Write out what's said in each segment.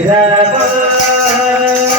Rama Sita Gaura Radhe Rama Hare Krishna Hare Rama Sita Gaura Radhe Radhe Rama Hare Krishna Hare Rama Krishna Krishna Hare Krishna Hare Rama Krishna Krishna Radhe Rama Hare Krishna Hare Rama Krishna Krishna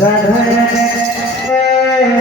Radhe